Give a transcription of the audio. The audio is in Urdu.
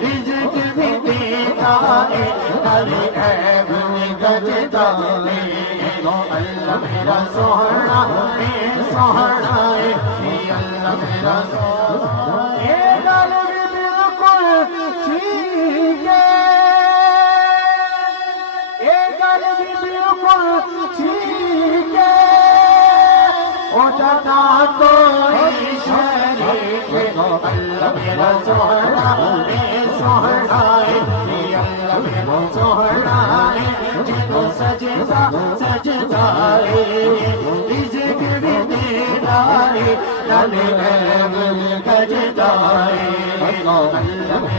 رزق بھی دیتا ہے ہر عیب میں گجتا ہے اللہ میرا سوہنا ہے سوہنا ہے اللہ میرا سوہنا ہے گل بھی بالکل ٹھیک ہے یہ گل بھی بالکل ٹھیک ہے او جدا کوئی شریک اللہ میرا سوہنا ہے سوہنا ہے اللہ میرا سوہنا ہے جنوں سجدہ سجدہ ہے رزق بھی دیتا ہے نال عیب گجتا ہے اللہ